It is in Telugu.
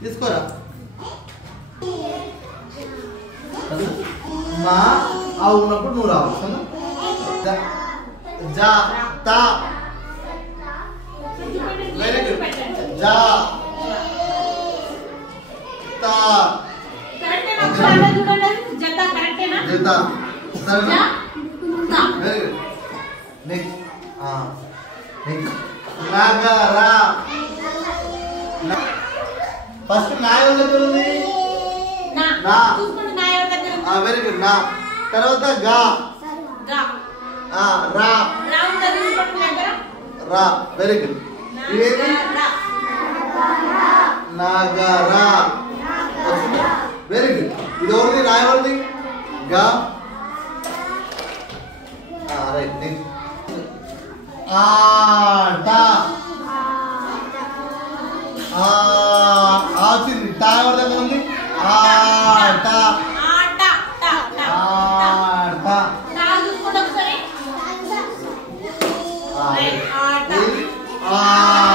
తీసుకోరా మా ఆ ఉన్నప్పుడు నువ్వు రావు జా తా వెరీ గుడ్ జా తా జత వెరీ గుడ్ నెక్స్ట్ నగరా ఫస్ట్ నా ఎవరి దగ్గర ఉంది నా వెరీ గుడ్ నా తర్వాత గా రా రా వెరీ గుడ్ నగరా వెరీ గుడ్ ఇది ఎవరిది నా ఎవరిది గా రైట్ నెక్స్ట్ ఆట ఆచింది టా ఎవరి దగ్గర ఉంది ఆట ఆట ఆ